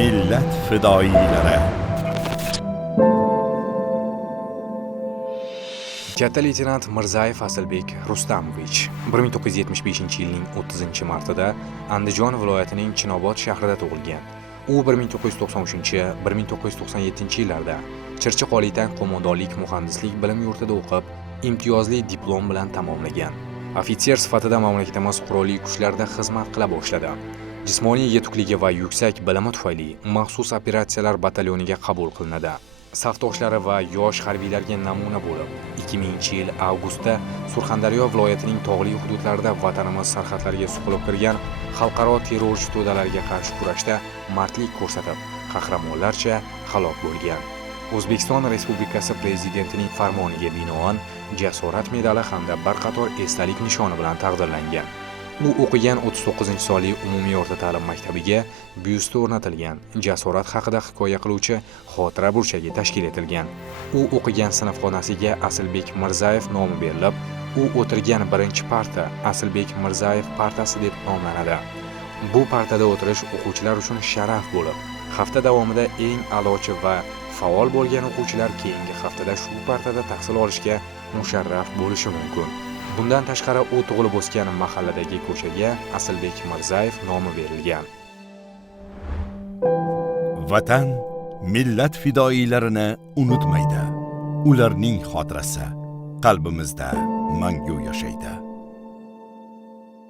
millat fidoyilari. Katta leytenant Mirzayev Asilbek Rustamovich 1975-yilning 30-martida Andijon viloyatining Chinobod shahrida tug'ilgan. U 1993-1997-yillarda Chirchiq Qolitan qo'mondonlik muhandislik bilim yurtida o'qib, imtiyozli diplom bilan tamomlagan. Ofitser sifatida mamlakatimiz qurolli kuchlarida xizmat qila boshladi. Jismoniy yetukligi va yuksak bilimi tufayli maxsus operatsiyalar batalyoniga qabul qilinadi. Safdoshlari va yosh harbiylarga namuna bo'lib, 2000-yil avgustda Surxondaryo viloyatining tog'li hududlarida vatanimiz sarhadlariga suqilib kirgan xalqaro terrorchi to'dalarga qarshi kurashda mardlik ko'rsatib, qahramonlarcha halok bo'lgan. O'zbekiston Respublikasi Prezidentining farmoniga binoan Jasorat medali hamda bir qator esdalik nishoni bilan taqdirlangan. U o'qigan 39-sonli umumiy o'rta ta'lim maktabiga byusti o'rnatilgan, jasorat haqida hikoya qiluvchi xotira burchagi tashkil etilgan. U o'qigan sinfxonasiga Asilbek Mirzayev nomi berilib, u o'tirgan birinchi parta Asilbek Mirzayev partasi deb nomlanadi. Bu partada o'tirish o'quvchilar uchun sharaf bo'lib, hafta davomida eng a'lochi va faol bo'lgan o'quvchilar keyingi haftada shu partada tahsil olishga musharraf bo'lishi mumkin. Bundan tashqari u tug'ilib o'sgan mahalladagi ko'chaga Asilbek Mirzayev nomi berilgan. Vatan millat fidoyilarini unutmaydi. Ularning xotirasi qalbimizda mangu yashaydi.